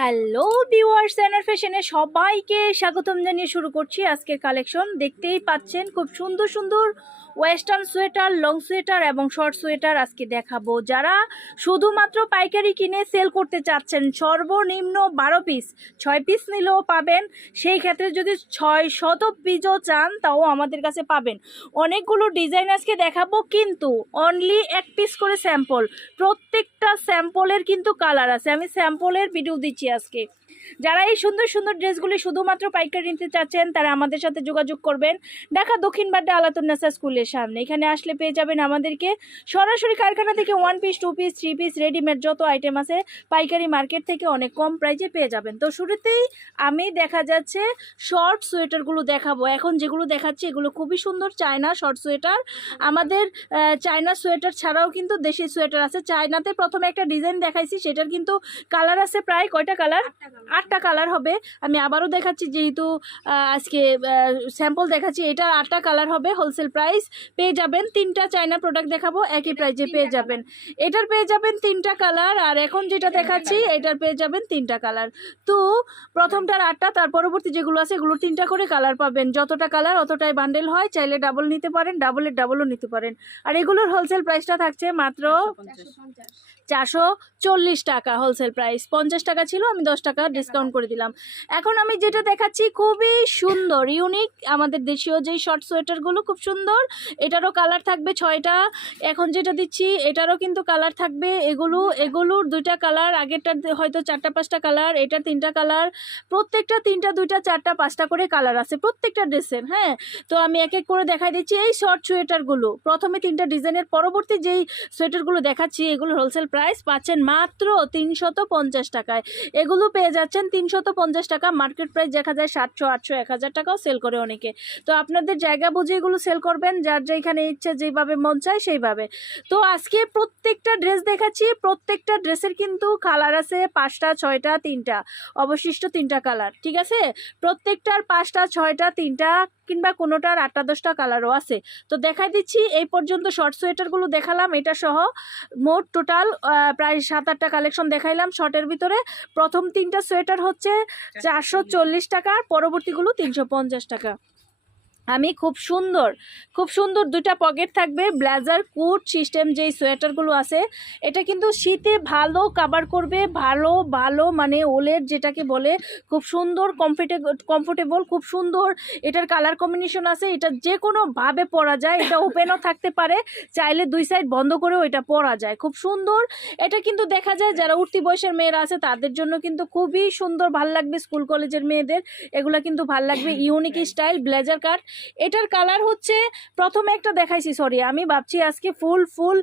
Hello viewers এনার ফ্যাশনে সবাইকে স্বাগতম জানিয়ে শুরু করছি আজকের কালেকশন দেখতেই পাচ্ছেন, খুব সুন্দর সুন্দর ওয়েস্টার্ন সোয়েটার, লং সোয়েটার এবং শর্ট সোয়েটার আজকে দেখাবো। যারা শুধুমাত্র পাইকারি কিনে সেল করতে চাচ্ছেন, সর্বনিম্ন বারো পিস, ছয় পিস নিলেও পাবেন। সেই ক্ষেত্রে যদি ছয় শত পিসও চান, তাও আমাদের কাছে পাবেন। অনেকগুলো ডিজাইন আজকে দেখাবো, কিন্তু অনলি এক পিস করে স্যাম্পল প্রত্যেকটা স্যাম্পলের কিন্তু কালার আছে। আমি স্যাম্পলের ভিডিও দিচ্ছি আজকে। যারা এই সুন্দর সুন্দর ড্রেসগুলি শুধুমাত্র পাইকারি নিতে চাচ্ছেন, তারা আমাদের সাথে যোগাযোগ করবেন ঢাকা দক্ষিণ বাড্ডা আলাতুন্নাসা স্কুলের সামনে। এখানে আসলে পেয়ে যাবেন আমাদেরকে সরাসরি কারখানা থেকে one piece two piece three piece readymade যত আইটেম আছে, পাইকারি মার্কেট থেকে অনেক কম প্রাইজে পেয়ে যাবেন। তো শুরুতেই আমি দেখা যাচ্ছে শর্ট সোয়েটারগুলো দেখাবো। এখন যেগুলো দেখাচ্ছি, এগুলো খুবই সুন্দর চায়না শর্ট সোয়েটার আমাদের চায়না সোয়েটার ছাড়াও কিন্তু দেশি সোয়েটার আছে। চায়নাতে প্রথমে একটা ডিজাইন দেখাইছি, সেটার কিন্তু কালার আছে প্রায় কয়টা কালার আটটা কালার হবে। আমি আবারও দেখাচ্ছি যেহেতু আজকে স্যাম্পল দেখাচ্ছি এটার আটটা কালার হবে হোলসেল প্রাইস পেয়ে যাবেন তিনটা চায়না প্রোডাক্ট দেখাবো একই প্রাইজে পেয়ে যাবেন। এটার পেয়ে যাবেন তিনটা কালার আর এখন যেটা দেখাচ্ছি এটার পেয়ে যাবেন তিনটা কালার তো প্রথমটার আটটা তার পরবর্তী যেগুলো আছে এগুলো তিনটা করে কালার পাবেন। যতটা কালার অতটাই বান্ডেল হয়। চাইলে ডাবল নিতে পারেন ডাবলের ডাবলও নিতে পারেন। আর এগুলোর হোলসেল প্রাইসটা থাকছে মাত্র চারশো চল্লিশ টাকা হোলসেল প্রাইস পঞ্চাশ টাকা ছিল আমি দশ টাকা ডিসকাউন্ট করে দিলাম। এখন আমি যেটা দেখাচ্ছি খুবই সুন্দর ইউনিক আমাদের দেশীয় যেই শর্ট সোয়েটারগুলো খুব সুন্দর, এটারও কালার থাকবে ছয়টা। এখন যেটা দিচ্ছি, এটারও কিন্তু কালার থাকবে এগুলো, এগুলোর দুইটা কালার আগেরটার হয়তো চারটা, পাঁচটা কালার এটা তিনটা কালার প্রত্যেকটা তিনটা, দুইটা, চারটা, পাঁচটা করে কালার আছে, প্রত্যেকটা ড্রেসের হ্যাঁ? তো আমি এক এক করে দেখাই দিচ্ছি এই শর্ট সোয়েটারগুলো প্রথমে তিনটা ডিজাইনের, পরবর্তী যেই সোয়েটারগুলো দেখাচ্ছি এগুলো হোলসেল প্রাইস পাচ্ছেন মাত্র তিনশত পঞ্চাশ টাকায়। এগুলো পেয়ে যাচ্ছেন তিনশত পঞ্চাশ টাকা। মার্কেট প্রাইস দেখা যায় সাতশো, আটশো, এক হাজার টাকাও সেল করে অনেকে। তো আপনাদের জায়গা বুঝে এগুলো সেল করবেন, যার যেখানে ইচ্ছে যেভাবে মন চায় সেইভাবে। তো আজকে প্রত্যেকটা ড্রেস দেখাচ্ছি, প্রত্যেকটা ড্রেসের কিন্তু কালার আছে পাঁচটা, ছয়টা, তিনটা। অবশিষ্ট তিনটা কালার ঠিক আছে? প্রত্যেকটার পাঁচটা, ছয়টা, তিনটা কিংবা কোনোটার আটটা দশটা কালারও আছে। তো দেখাই দিচ্ছি এই পর্যন্ত শর্ট সোয়েটারগুলো দেখালাম এটা সহ মোট টোটাল প্রায় সাত আটটা কালেকশন দেখাইলাম শর্টের ভিতরে। প্রথম তিনটা সোয়েটার হচ্ছে চারশো চল্লিশ টাকা পরবর্তীগুলো তিনশো পঞ্চাশ টাকা। আমি খুব সুন্দর খুব সুন্দর দুইটা পকেট থাকবে ব্লেজার কুট সিস্টেম যেই সোয়েটারগুলো আছে এটা কিন্তু শীতে ভালো কাবার করবে ভালো ভালো মানে ওলের যেটাকে বলে খুব সুন্দর কমফর্টেবল কমফোর্টেবল খুব সুন্দর। এটার কালার কম্বিনেশন আছে এটা যে কোনোভাবে পরা যায় এটা ওপেনও থাকতে পারে চাইলে দুই সাইড বন্ধ করেও এটা পরা যায় খুব সুন্দর। এটা কিন্তু দেখা যায় যারা উঠতি বয়সের মেয়েরা আছে তাদের জন্য কিন্তু খুবই সুন্দর ভালো লাগবে স্কুল কলেজের মেয়েদের এগুলো কিন্তু ভালো লাগবে ইউনিক স্টাইল ব্লেজার কাট এটার কালার হচ্ছে, প্রথমে একটা দেখাইছি সরি আমি ভাবছি আজকে ফুল ফুল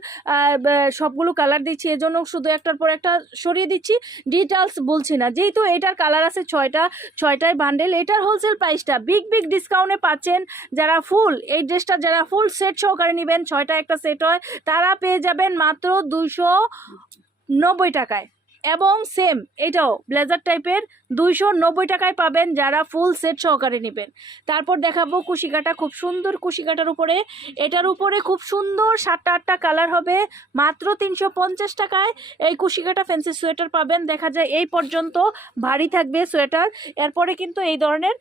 সবগুলো কালার দিচ্ছি, এজন্য শুধু একটার পর একটা সরিয়ে দিচ্ছি ডিটেলস বলছি না। যেহেতু এটার কালার আছে ছয়টা, ছয়টায় বান্ডেল এটার হোলসেল প্রাইসটা বিগ বিগ ডিসকাউন্টে পাচ্ছেন যারা ফুল, এই ড্রেসটা যারা ফুল সেট সহকারে নেবেন ছয়টা একটা সেট হয়, তারা পেয়ে যাবেন মাত্র দুইশো নব্বই টাকায়। এবং সেম এটাও ব্লেজার টাইপের দুইশো নব্বই টাকায় পাবেন যারা ফুল সেট সহকারে নেবেন। তারপর দেখাবো কুশিকাটা, খুব সুন্দর কুশিকাটার উপরে। এটার উপরে খুব সুন্দর সাতটা আটটা কালার হবে, মাত্র তিনশো পঞ্চাশ টাকায়। এই কুশিকাটা ফ্যান্সি সোয়েটার পাবেন, দেখা যায় এই পর্যন্ত ভারী থাকবে সোয়েটার এরপরে কিন্তু এই ধরনের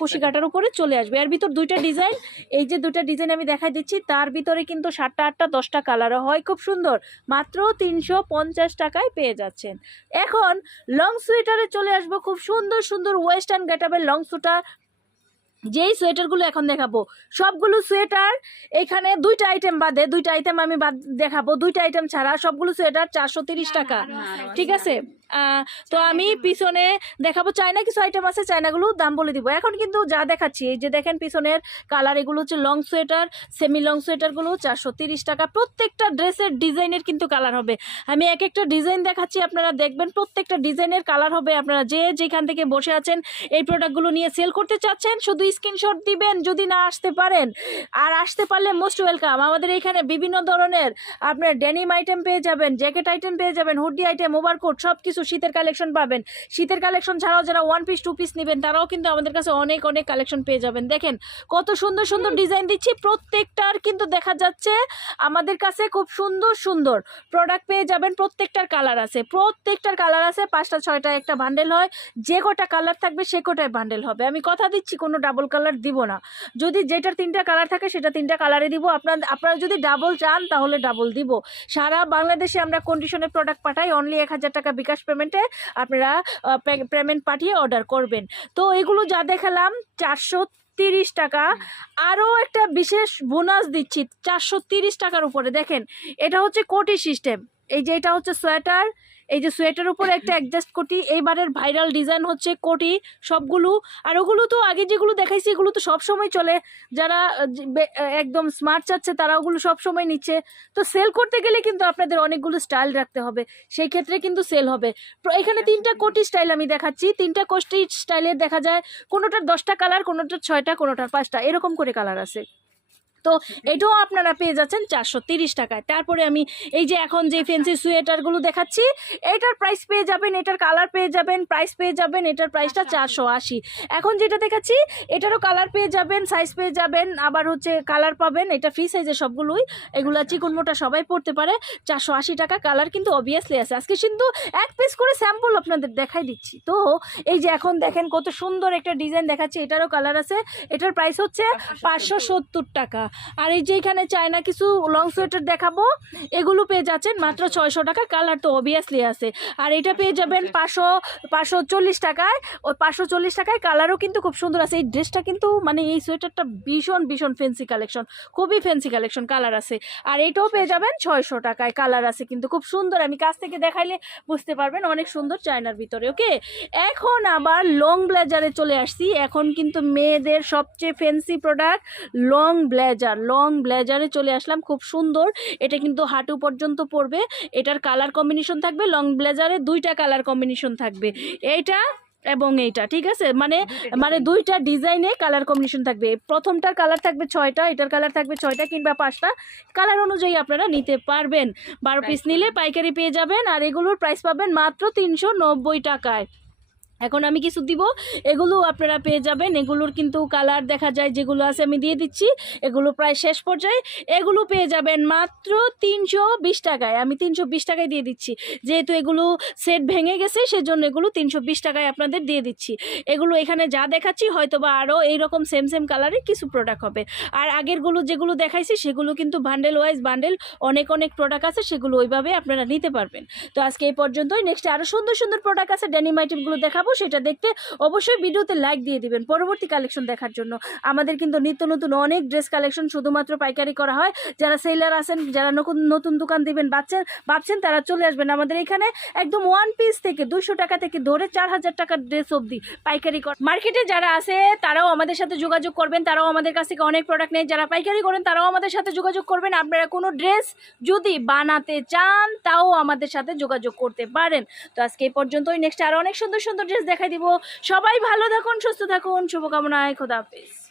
কুশিকাটার উপরে চলে আসবে। এর ভিতর দুইটা ডিজাইন এই যে দুইটা ডিজাইন আমি দেখাই দিচ্ছি, তার ভিতরে কিন্তু সাতটা আটটা দশটা কালারও হয়, খুব সুন্দর। মাত্র তিনশো পঞ্চাশ টাকায় পেয়ে যাচ্ছেন এখন লং সোয়েটারে চলে আসব খুব সুন্দর সুন্দর ওয়েস্টার্ন গেটাবের লং সোয়েটার যেই সোয়েটারগুলো এখন দেখাবো সবগুলো সোয়েটার এখানে দুইটা আইটেম বাদে দুইটা আইটেম আমি বাদ দেখাবো। দুইটা আইটেম ছাড়া সবগুলো সোয়েটার চারশো তিরিশ টাকা। ঠিক আছে? তো আমি পিছনে দেখাবো চায়না কিছু আইটেম আছে চায়নাগুলো দাম বলে দিব। এখন কিন্তু যা দেখাচ্ছি এই যে দেখেন পিছনের কালার এগুলো হচ্ছে লং সোয়েটার সেমি লং সোয়েটারগুলো চারশো তিরিশ টাকা। প্রত্যেকটা ড্রেসের ডিজাইনের কিন্তু কালার হবে। আমি এক একটা ডিজাইন দেখাচ্ছি আপনারা দেখবেন প্রত্যেকটা ডিজাইনের কালার হবে। আপনারা যে যেখান থেকে বসে আছেন এই প্রোডাক্টগুলো নিয়ে সেল করতে চাচ্ছেন শুধু স্ক্রিনশট দিবেন যদি না আসতে পারেন। আর আসতে পারলে মোস্ট ওয়েলকাম আমাদের এখানে বিভিন্ন ধরনের আপনার ডেনিম আইটেম পেয়ে যাবেন জ্যাকেট আইটেম পেয়ে যাবেন হুডি আইটেম ওভারকোট সব কিছু শীতের কালেকশন পাবেন। শীতের কালেকশন ছাড়াও যারা ওয়ান পিস টু পিস নেবেন তারাও কিন্তু আমাদের কাছে অনেক অনেক কালেকশন পেয়ে যাবেন। দেখেন কত সুন্দর সুন্দর ডিজাইন দিচ্ছি। প্রত্যেকটার কিন্তু দেখা যাচ্ছে আমাদের কাছে খুব সুন্দর সুন্দর প্রোডাক্ট পেয়ে যাবেন। প্রত্যেকটার কালার আছে। প্রত্যেকটার কালার আছে। পাঁচটা ছয়টা একটা বান্ডেল হয়। যে কটা কালার থাকবে সে কটাই বান্ডেল হবে। আমি কথা দিচ্ছি কোনো ডাবল কালার দিব না। যদি যেটার তিনটা কালার থাকে সেটা তিনটা কালারে দিব। আপনার আপনারা যদি ডাবল চান তাহলে ডাবল দিব। সারা বাংলাদেশে আমরা কন্ডিশনের প্রোডাক্ট পাঠাই। অনলি এক হাজার টাকা বিকাশ পেমেন্টে আপনারা পেমেন্ট পাঠিয়ে অর্ডার করবেন। তো এগুলো যা দেখালাম চারশো তিরিশ টাকা। আরও একটা বিশেষ বোনাস দিচ্ছি চারশো তিরিশ টাকার উপরে। দেখেন এটা হচ্ছে কোটি সিস্টেম এই যে এটা হচ্ছে সোয়েটার এই যে সোয়েটার উপরে একটা অ্যাডজাস্ট কোটি, এইবারের ভাইরাল ডিজাইন হচ্ছে কোটি, সবগুলো। আর ওগুলো তো আগে যেগুলো দেখাইছি, এগুলো তো সব সময় চলে। যারা একদম স্মার্ট চাচ্ছে, তারা ওগুলো সব সময় নিচ্ছে। তো সেল করতে গেলে কিন্তু আপনাদের অনেকগুলো স্টাইল রাখতে হবে। সেই ক্ষেত্রে কিন্তু সেল হবে। এখানে তিনটা কোটি স্টাইল আমি দেখাচ্ছি। তিনটা কোটি স্টাইলের দেখা যায়, কোনোটার দশটা কালার কোনোটার ছয়টা, কোনোটার পাঁচটা। এরকম করে কালার আছে। তো এটাও আপনারা পেয়ে যাচ্ছেন চারশো তিরিশ টাকায়। তারপরে আমি এই যে এখন যে ফেন্সি সোয়েটারগুলো দেখাচ্ছি এটার প্রাইস পেয়ে যাবেন এটার কালার পেয়ে যাবেন প্রাইস পেয়ে যাবেন এটার প্রাইসটা চারশো আশি। এখন যেটা দেখাচ্ছি এটারও কালার পেয়ে যাবেন সাইজ পেয়ে যাবেন আবার হচ্ছে কালার পাবেন এটা ফ্রি সাইজের সবগুলোই। এগুলো চিকন মোটা সবাই পড়তে পারে চারশো আশি টাকা কালার কিন্তু অবভিয়াসলি আছে। আজকে কিন্তু এক পিস করে স্যাম্পল আপনাদের দেখাই দিচ্ছি। তো এই যে এখন দেখেন কত সুন্দর একটা ডিজাইন দেখাচ্ছি এটারও কালার আছে এটার প্রাইস হচ্ছে পাঁচশো সত্তর টাকা। আর এই যে এখানে চায়না কিছু লং সোয়েটার দেখাবো এগুলো পেয়ে যাচ্ছেন মাত্র ছয়শো টাকা কালার তো অবভিয়াসলি আছে। আর এটা পেয়ে যাবেন পাঁচশো পাঁচশো চল্লিশ টাকায় ওই পাঁচশো চল্লিশ টাকায় কালারও কিন্তু খুব সুন্দর আছে। এই ড্রেসটা কিন্তু মানে এই সোয়েটারটা ভীষণ ভীষণ ফেন্সি কালেকশন খুবই ফেন্সি কালেকশন কালার আছে। আর এইটাও পেয়ে যাবেন ছয়শো টাকায় কালার আছে কিন্তু খুব সুন্দর। আমি কাছ থেকে দেখাইলে বুঝতে পারবেন অনেক সুন্দর চায়নার ভিতরে ওকে এখন আবার লং ব্লেজারে চলে আসছি। এখন কিন্তু মেয়েদের সবচেয়ে fancy product long blazer long ব্লেজারে চলে আসলাম খুব সুন্দর। এটা কিন্তু হাঁটু পর্যন্ত পড়বে। এটার কালার কম্বিনেশন থাকবে লং ব্লেজারে দুইটা কালার কম্বিনেশন থাকবে। এইটা এবং এইটা ঠিক আছে? মানে মানে দুইটা ডিজাইনে কালার কম্বিনেশন থাকবে। প্রথমটার কালার থাকবে ছয়টা এটার কালার থাকবে ছয়টা কিংবা পাঁচটা। কালার অনুযায়ী আপনারা নিতে পারবেন। বারো পিস নিলে পাইকারি পেয়ে যাবেন আর এগুলোর প্রাইস পাবেন মাত্র তিনশো নব্বই টাকায়। এখন আমি কিছু দিব, এগুলো আপনারা পেয়ে যাবেন। এগুলোর কিন্তু কালার দেখা যায়, যেগুলো আছে আমি দিয়ে দিচ্ছি। এগুলো প্রায় শেষ পর্যায়ে। এগুলো পেয়ে যাবেন মাত্র তিনশো বিশ টাকায়। আমি তিনশো বিশ টাকায় দিয়ে দিচ্ছি। যেহেতু এগুলো সেট ভেঙে গেছে, সেজন্য এগুলো তিনশো বিশ টাকায় আপনাদের দিয়ে দিচ্ছি। এগুলো এখানে যা দেখাচ্ছি হয়তো বা আরও এইরকম সেম সেম কালারের কিছু প্রোডাক্ট হবে। আর আগেরগুলো যেগুলো দেখাইছি, সেগুলো কিন্তু বান্ডেল ওয়াইজ বান্ডেল অনেক অনেক প্রোডাক্ট আছে, সেগুলো ওইভাবে আপনারা নিতে পারবেন। তো আজকে এই পর্যন্তই। নেক্সট আরও সুন্দর সুন্দর প্রোডাক্ট আছে ডেনিম আইটেমগুলো দেখাবো। সেটা দেখতে অবশ্যই ভিডিওতে লাইক দিয়ে দিবেন পরবর্তী কালেকশন দেখার জন্য। আমাদের কিন্তু নিত্য নতুন অনেক ড্রেস কালেকশন শুধুমাত্র পাইকারি করা হয়। যারা সেলার আছেন, যারা নতুন নতুন দোকান দিবেন, ভাবছেন ভাবছেন তারা চলে আসবেন। আমাদের এখানে একদম ওয়ান পিস থেকে দুশো টাকা থেকে ধরে চার হাজার টাকার ড্রেস অবধি পাইকারি কর। মার্কেটে যারা আছে, তারাও আমাদের সাথে যোগাযোগ করবেন। তারাও আমাদের কাছ থেকে অনেক প্রোডাক্ট নেই যারা পাইকারি করেন, তারাও আমাদের সাথে যোগাযোগ করবেন। আপনারা কোনো ড্রেস যদি বানাতে চান, তাও আমাদের সাথে যোগাযোগ করতে পারেন। তো আজকে এই পর্যন্তই। নেক্সট আরও অনেক সুন্দর সুন্দর ড্রেস দেখাই দিব। সবাই ভালো থাকুন সুস্থ থাকুন। শুভকামনায় খোদা হাফেজ।